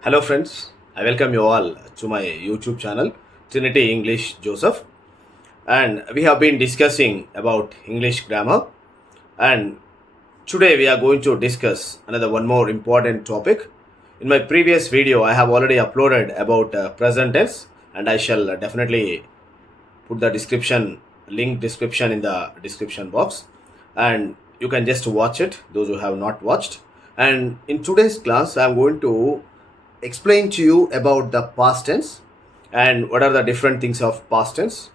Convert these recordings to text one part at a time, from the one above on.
Hello friends, I welcome you all to my YouTube channel Trinity English Joseph, and we have been discussing about English grammar, and today we are going to discuss another one more important topic. In my previous video I have already uploaded about present tense, and I shall definitely put the description in the description box, and you can just watch it those who have not watched. And in today's class I'm going to explain to you about the past tense and what are the different things of past tense,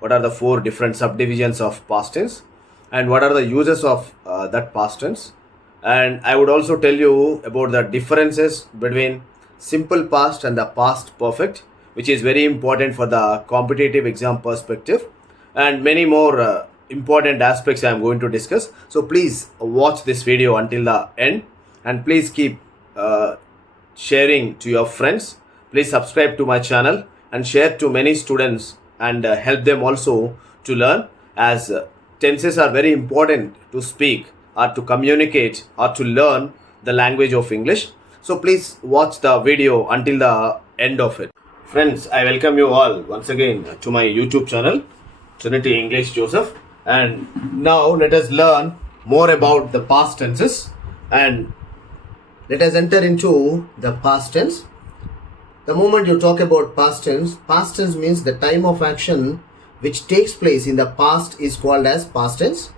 what are the four different subdivisions of past tense, and what are the uses of that past tense. And I would also tell you about the differences between simple past and the past perfect, which is very important for the competitive exam perspective, and many more important aspects I am going to discuss. So please watch this video until the end, and please keep sharing to your friends. Please subscribe to my channel and share to many students, and help them also to learn, as tenses are very important to speak or to communicate or to learn the language of English. So please watch the video until the end of it. Friends, I welcome you all once again to my YouTube channel Trinity English Joseph, and now let us learn more about the past tenses, and let us enter into the past tense. The moment you talk about past tense means the time of action which takes place in the past is called as past tense.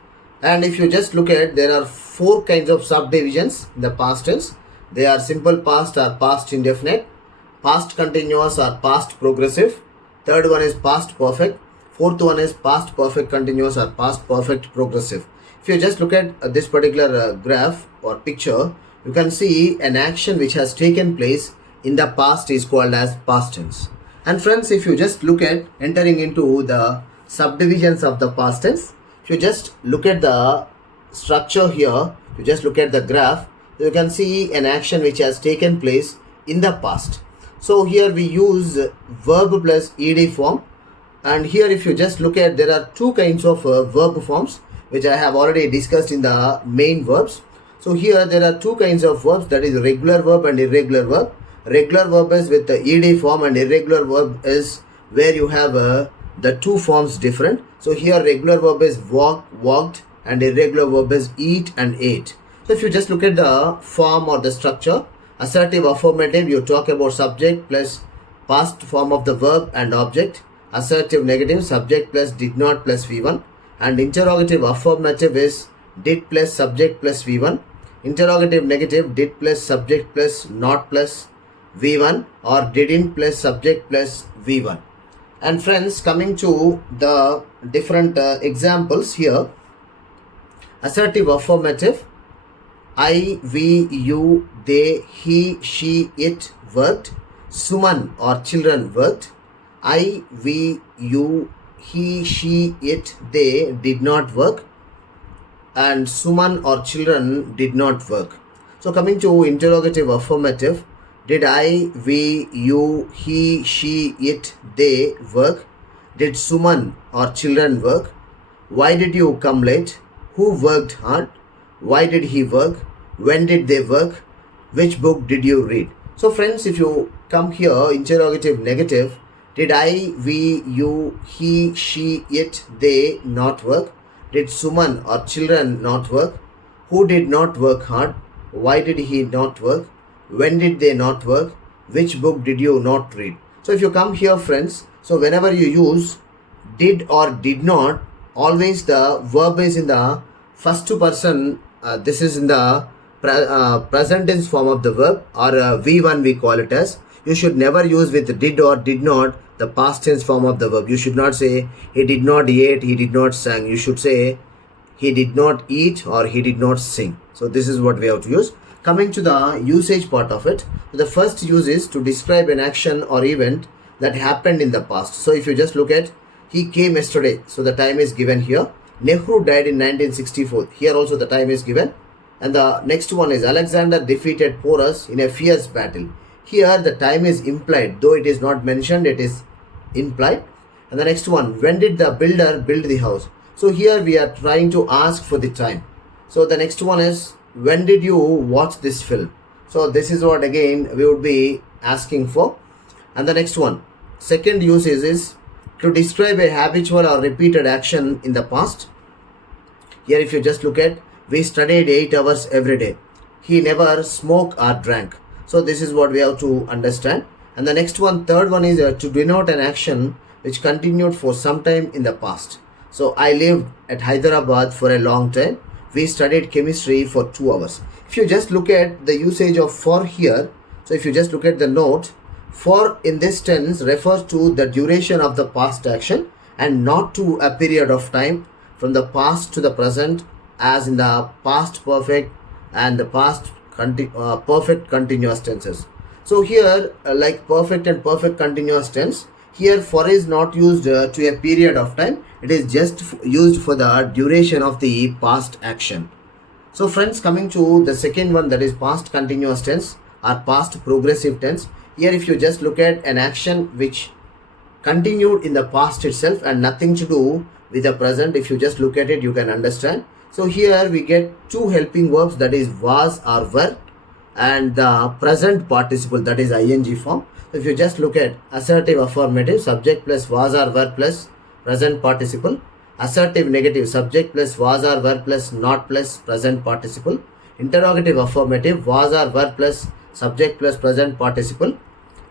And if you just look at, there are four kinds of subdivisions in the past tense. They are simple past or past indefinite, past continuous or past progressive, third one is past perfect, fourth one is past perfect continuous or past perfect progressive. If you just look at this particular graph or picture, you can see an action which has taken place in the past is called as past tense. And friends, if you just look at entering into the subdivisions of the past tense, if you just look at the structure here, you just look at the graph, you can see an action which has taken place in the past. So here we use verb plus ed form, and here if you just look at, there are two kinds of verb forms which I have already discussed in the main verbs. So here there are two kinds of verbs, that is regular verb and irregular verb. Regular verb is with the ed form, and irregular verb is where you have the two forms different. So here regular verb is walk, walked, and irregular verb is eat and ate. So if you just look at the form or the structure, assertive affirmative, you talk about subject plus past form of the verb and object. Assertive negative, subject plus did not plus V1. And interrogative affirmative is did plus subject plus V1. Interrogative negative, did plus subject plus not plus V1, or didn't plus subject plus V1. And friends, coming to the different examples here, assertive affirmative, I, we, you, they, he, she, it worked. Suman or children worked. I, we, you, he, she, it, they did not work, and Suman or children did not work. So coming to interrogative affirmative, did I, we, you, he, she, it, they work? Did Suman or children work? Why did you come late? Who worked hard? Why did he work? When did they work? Which book did you read? So friends, if you come here, interrogative negative, did I, we, you, he, she, it, they not work? Did Suman or children not work? Who did not work hard? Why did he not work? When did they not work? Which book did you not read? So if you come here, friends, so whenever you use did or did not, always the verb is in the first person. This is in the present tense form of the verb, or V1 we call it as. You should never use with did or did not the past tense form of the verb. You should not say he did not eat, he did not sing. You should say he did not eat or he did not sing. So this is what we have to use. Coming to the usage part of it, the first use is to describe an action or event that happened in the past. So if you just look at, he came yesterday, so the time is given here. Nehru died in 1964. Here also the time is given. And the next one is Alexander defeated Porus in a fierce battle. Here the time is implied, though it is not mentioned, it is implied. And the next one, when did the builder build the house? So here we are trying to ask for the time. So the next one is, when did you watch this film? So this is what again we would be asking for. And the next one, second usage is to describe a habitual or repeated action in the past. Here if you just look at, we studied 8 hours every day. He never smoked or drank. So this is what we have to understand. And the next one, third one is to denote an action which continued for some time in the past. So I lived at Hyderabad for a long time. We studied chemistry for 2 hours. If you just look at the usage of for here, so if you just look at the note, for in this tense refers to the duration of the past action and not to a period of time from the past to the present, as in the past perfect and the past perfect continuous tenses. So here like perfect and perfect continuous tense, here for is not used to a period of time. It is just used for the duration of the past action. So friends, coming to the second one, that is past continuous tense or past progressive tense. Here if you just look at an action which continued in the past itself and nothing to do with the present, if you just look at it, you can understand. So here we get two helping verbs, that is was or were, and the present participle, that is ing form. If you just look at assertive affirmative, subject plus was or were plus present participle. Assertive negative, subject plus was or were plus not plus present participle. Interrogative affirmative, was or were plus subject plus present participle.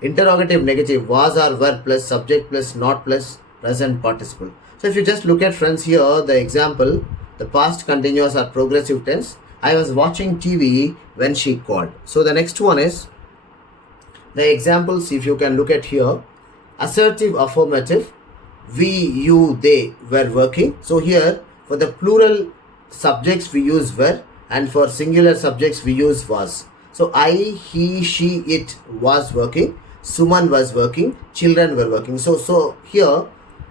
Interrogative negative, was or were plus subject plus not plus present participle. So if you just look at friends here, the example, the past continuous or progressive tense, I was watching TV when she called. So the next one is the examples. If you can look at here, assertive affirmative, we, you, they were working. So here for the plural subjects we use were, and for singular subjects we use was. So I, he, she, it was working. Suman was working. Children were working. So here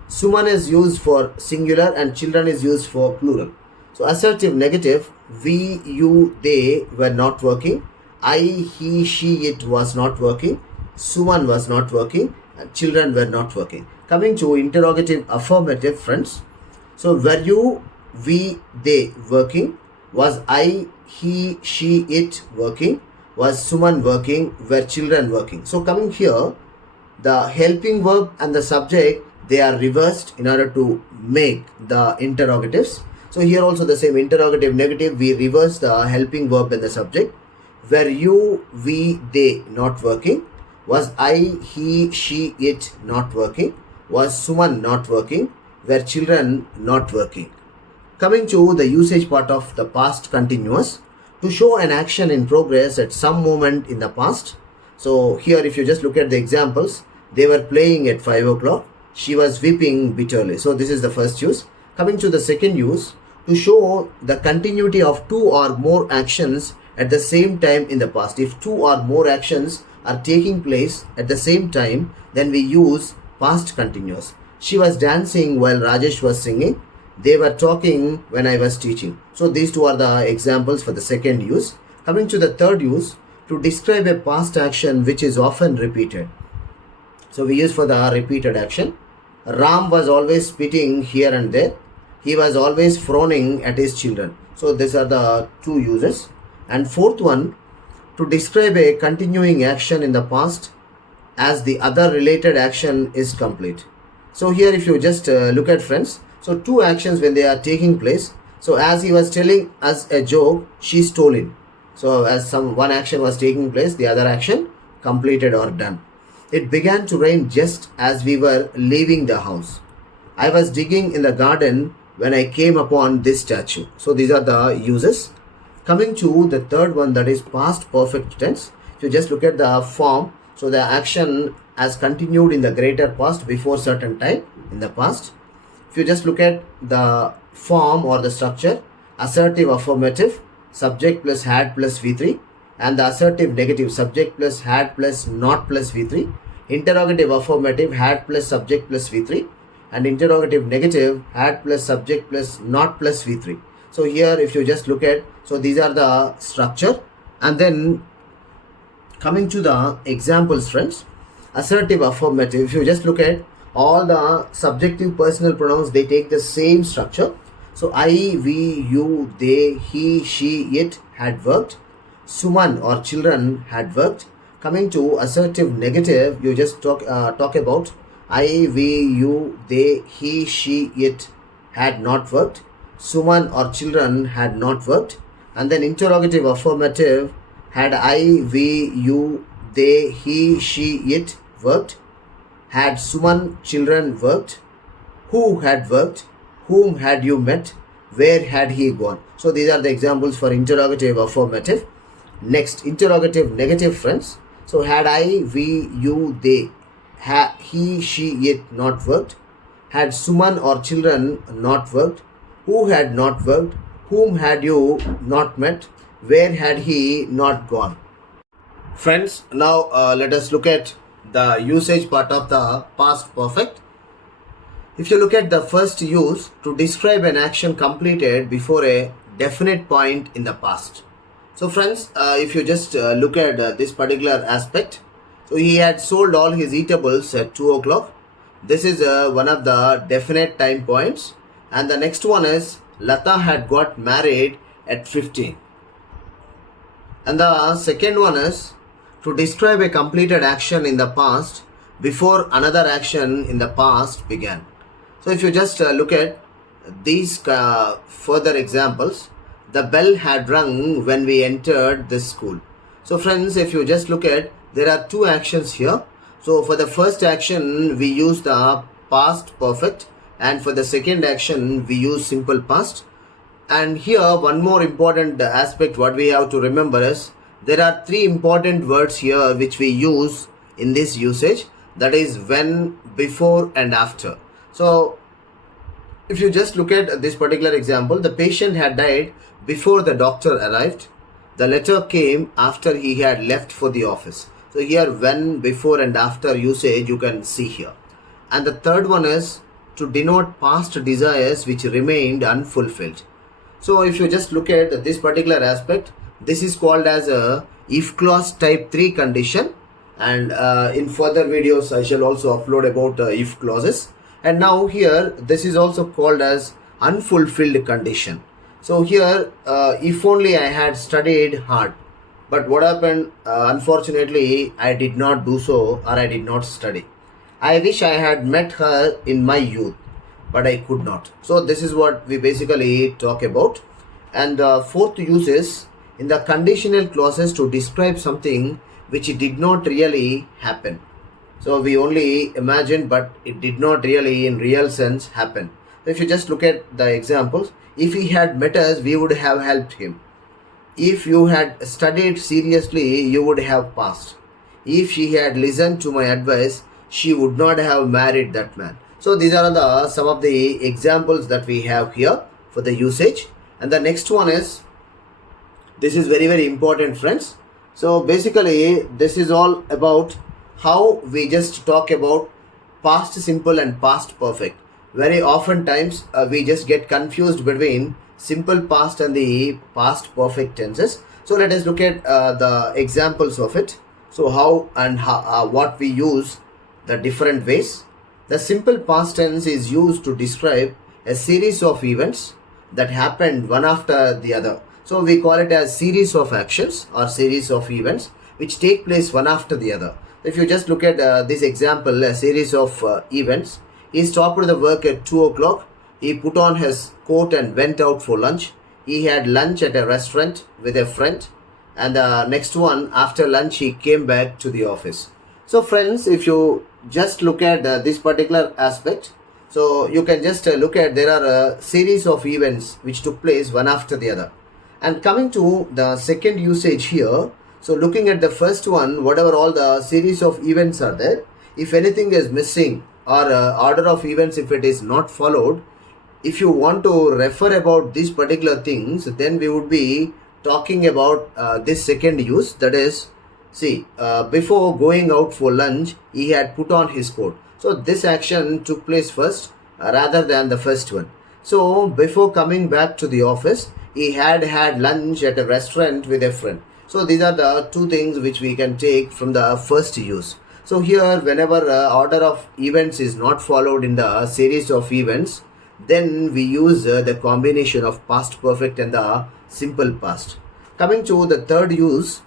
Suman is used for singular and children is used for plural. So assertive negative, we, you, they were not working. I, he, she, it was not working. Suman was not working. And children were not working. Coming to interrogative affirmative, friends. So were you, we, they working? Was I, he, she, it working? Was Suman working? Were children working? So coming here, the helping verb and the subject, they are reversed in order to make the interrogatives. So here also the same, interrogative negative, we reverse the helping verb and the subject. Were you, we, they not working? Was I, he, she, it not working? Was Suman not working? Were children not working? Coming to the usage part of the past continuous, to show an action in progress at some moment in the past. So here if you just look at the examples, they were playing at 5 o'clock. She was weeping bitterly. So this is the first use. Coming to the second use, to show the continuity of two or more actions at the same time in the past. If two or more actions are taking place at the same time, then we use past continuous. She was dancing while Rajesh was singing. They were talking when I was teaching. So these two are the examples for the second use. Coming to the third use, to describe a past action which is often repeated. So we use for the repeated action. Ram was always spitting here and there. He was always frowning at his children. So these are the two uses. And fourth one, to describe a continuing action in the past as the other related action is complete. So here if you just look at friends, so two actions when they are taking place. So as he was telling us a joke, she stole it. So as one action was taking place, the other action completed or done. It began to rain just as we were leaving the house. I was digging in the garden when I came upon this statue. So these are the uses. Coming to the third one, that is past perfect tense. If you just look at the form, so the action has continued in the greater past before certain time in the past. If you just look at the form or the structure, assertive affirmative, subject plus had plus V3, and the assertive negative, subject plus had plus not plus V3, interrogative affirmative, had plus subject plus V3, and interrogative negative, had plus subject plus not plus V3. So here if you just look at, so these are the structure. And then coming to the examples, friends, assertive affirmative, if you just look at all the subjective personal pronouns, they take the same structure. So I, we, you, they, he, she, it had worked. Suman or children had worked. Coming to assertive negative, you just talk about I, we, you, they, he, she, it had not worked. Suman or children had not worked. And then interrogative affirmative, had I, we, you, they, he, she, it worked. Had Suman children worked? Who had worked? Whom had you met? Where had he gone? So these are the examples for interrogative affirmative. Next, interrogative negative, friends. So had I, we, you, they, he, she, it not worked? Had Suman or children not worked? Who had not worked? Whom had you not met? Where had he not gone? Friends, now let us look at the usage part of the past perfect. If you look at the first use, to describe an action completed before a definite point in the past. So friends, if you just look at this particular aspect, so he had sold all his eatables at 2 o'clock. This is one of the definite time points. And the next one is Lata had got married at 15. And the second one is to describe a completed action in the past before another action in the past began. So if you just look at these further examples, the bell had rung when we entered this school. So friends, if you just look at, there are two actions here. So for the first action, we use the past perfect, and for the second action, we use simple past. And here, one more important aspect what we have to remember is, there are three important words here which we use in this usage, that is when, before and after. So if you just look at this particular example, the patient had died before the doctor arrived. The letter came after he had left for the office. So here when, before and after usage you can see here. And the third one is to denote past desires which remained unfulfilled. So if you just look at this particular aspect, this is called as a if clause type 3 condition, and in further videos I shall also upload about if clauses. And now here this is also called as unfulfilled condition. So here if only I had studied hard, but what happened, unfortunately I did not do so, or I did not study. I wish I had met her in my youth, but I could not. So this is what we basically talk about. And the fourth use is in the conditional clauses to describe something which did not really happen. So we only imagined, but it did not really in real sense happen. So if you just look at the examples, if he had met us, we would have helped him. If you had studied seriously, you would have passed. If she had listened to my advice, she would not have married that man. So these are some of the examples that we have here for the usage. And the next one is, this is very, very important, friends. So basically this is all about how we just talk about past simple and past perfect. Very often times we just get confused between simple past and the past perfect tenses. So let us look at the examples of it. So how and what we use the different ways. The simple past tense is used to describe a series of events that happened one after the other. So we call it as series of actions or series of events which take place one after the other. If you just look at this example, a series of events. He stopped the work at 2 o'clock. He put on his coat and went out for lunch. He had lunch at a restaurant with a friend. And the next one, after lunch, he came back to the office. So friends, if you just look at this particular aspect, so you can just look at, there are a series of events which took place one after the other. And coming to the second usage here, so looking at the first one, whatever all the series of events are there, if anything is missing or order of events, if it is not followed, if you want to refer about these particular things, then we would be talking about this second use, that is, see, before going out for lunch, he had put on his coat. So this action took place first rather than the first one. So before coming back to the office, he had lunch at a restaurant with a friend. So these are the two things which we can take from the first use. So here, whenever order of events is not followed in the series of events, then we use the combination of past perfect and the simple past. Coming to the third use,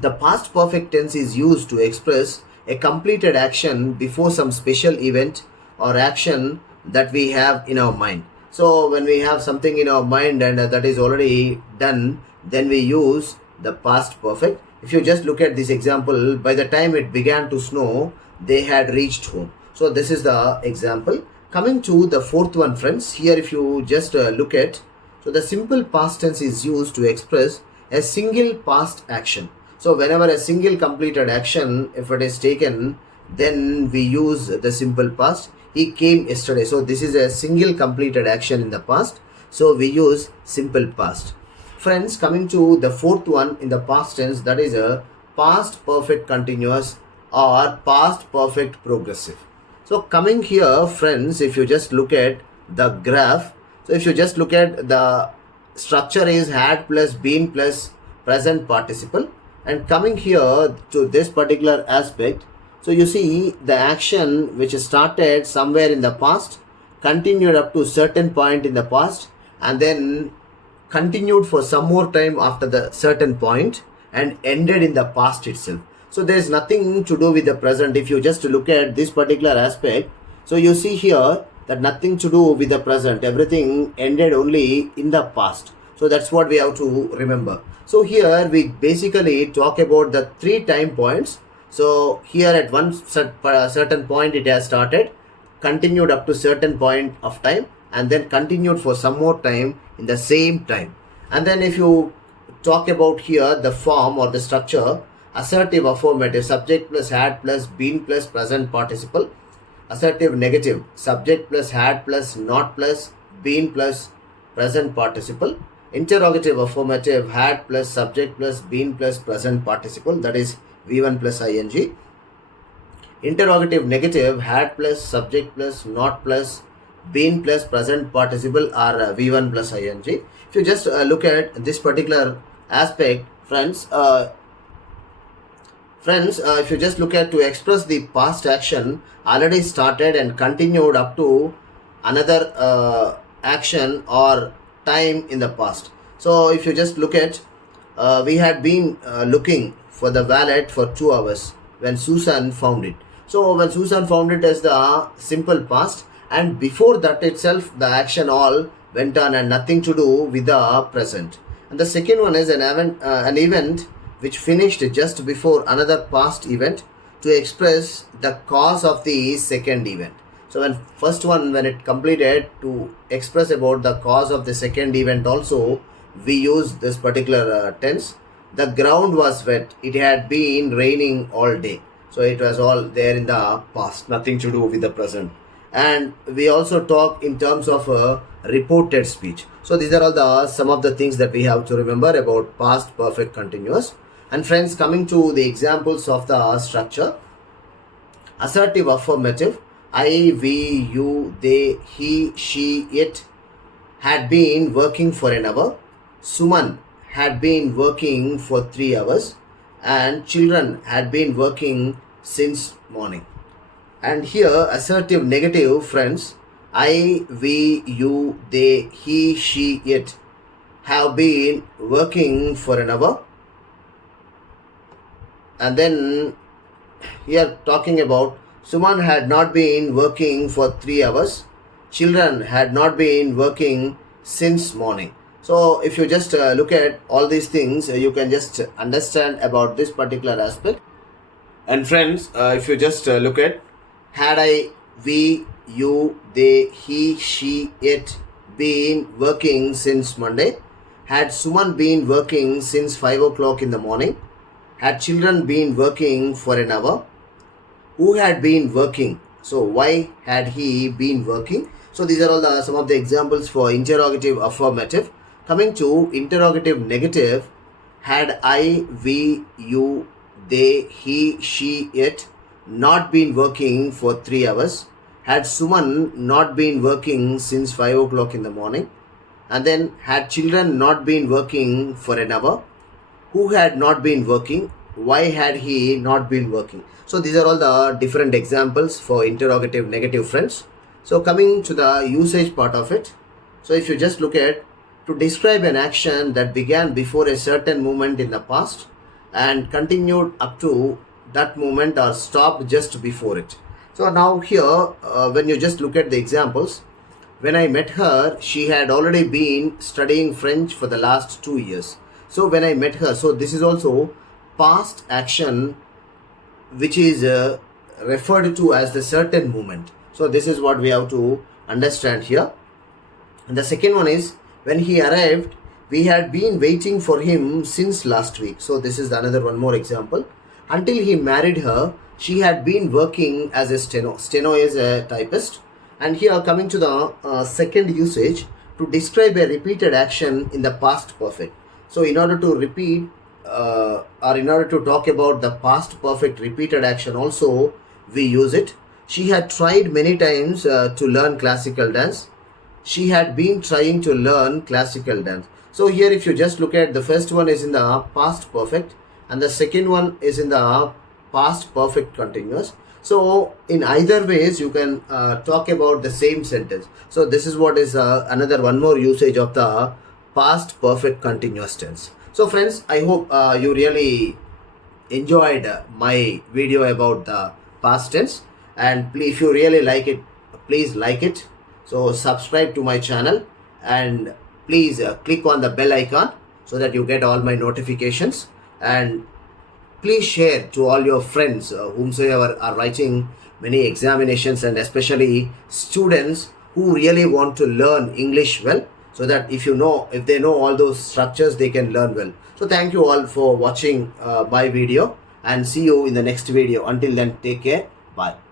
The past perfect tense is used to express a completed action before some special event or action that we have in our mind. So when we have something in our mind and that is already done, then we use the past perfect. If you just look at this example, by the time it began to snow, they had reached home. So this is the example. Coming to the fourth one, friends, here if you just look at, so the simple past tense is used to express a single past action. So whenever a single completed action, if it is taken, then we use the simple past. He came yesterday. So this is a single completed action in the past. So we use simple past. Friends, coming to the fourth one in the past tense, that is a past perfect continuous or past perfect progressive. So coming here, friends, if you just look at the graph, so if you just look at the structure is had plus been plus present participle, and coming here to this particular aspect, so you see the action which started somewhere in the past, continued up to certain point in the past, and then continued for some more time after the certain point and ended in the past itself. So there is nothing to do with the present. If you just look at this particular aspect, so you see here that nothing to do with the present, everything ended only in the past. So that's what we have to remember. So here we basically talk about the 3 time points. So here at one certain point it has started, continued up to certain point of time, and then continued for some more time in the same time. And then if you talk about here the form or the structure, assertive affirmative, subject plus had plus been plus present participle. Assertive negative, subject plus had plus not plus been plus present participle. Interrogative affirmative, had plus subject plus been plus present participle, that is V1 plus ing. Interrogative negative, had plus subject plus not plus been plus present participle are V1 plus ing. If you just look at this particular aspect, friends, if you just look at to express the past action already started and continued up to another action or time in the past. So if you just look at, we had been looking for the wallet for 2 hours when Susan found it. So when Susan found it as the simple past, and before that itself the action all went on and nothing to do with the present. And the second one is an event which finished just before another past event to express the cause of the second event. So when first one, when it completed, to express about the cause of the second event also, we use this particular tense. The ground was wet. It had been raining all day. So it was all there in the past, nothing to do with the present. And we also talk in terms of reported speech. So these are all the some of the things that we have to remember about past perfect continuous. And friends, coming to the examples of the structure, assertive affirmative, I, we, you, they, he, she, it had been working for an hour. Suman had been working for 3 hours, and children had been working since morning. And here assertive negative, friends, I, we, you, they, he, she, it have been working for an hour. And then here talking about Suman had not been working for 3 hours. Children had not been working since morning. So if you just look at all these things, you can just understand about this particular aspect. And friends, if you just look at, had I, we, you, they, he, she, it been working since Monday? Had Suman been working since 5 o'clock in the morning? Had children been working for an hour? Who had been working? So why had he been working? So these are all some of the examples for interrogative affirmative. Coming to interrogative negative, had I, we, you, they, he, she, it not been working for 3 hours? Had Suman not been working since 5 o'clock in the morning? And then had children not been working for an hour? Who had not been working? Why had he not been working? So these are all the different examples for interrogative negative, friends. So coming to the usage part of it. So if you just look at, to describe an action that began before a certain moment in the past and continued up to that moment or stopped just before it. So now here, when you just look at the examples, when I met her, she had already been studying French for the last 2 years. So when I met her, so this is also past action which is referred to as the certain moment. So this is what we have to understand here. And the second one is when he arrived, we had been waiting for him since last week. So this is another one more example. Until he married her, she had been working as a steno. Steno is a typist. And here coming to the second usage to describe a repeated action in the past perfect. So in order to repeat or in order to talk about the past perfect repeated action also we use it. She had tried many times to learn classical dance. She had been trying to learn classical dance. So here if you just look at the first one is in the past perfect and the second one is in the past perfect continuous. So in either ways you can talk about the same sentence. So this is what is another one more usage of the past perfect continuous tense. So friends, I hope you really enjoyed my video about the past tense, and please, if you really like it, please like it. So subscribe to my channel and please click on the bell icon so that you get all my notifications, and please share to all your friends whomsoever are writing many examinations, and especially students who really want to learn English well, so that if they know all those structures, they can learn well. So thank you all for watching my video, and see you in the next video. Until then, take care. Bye.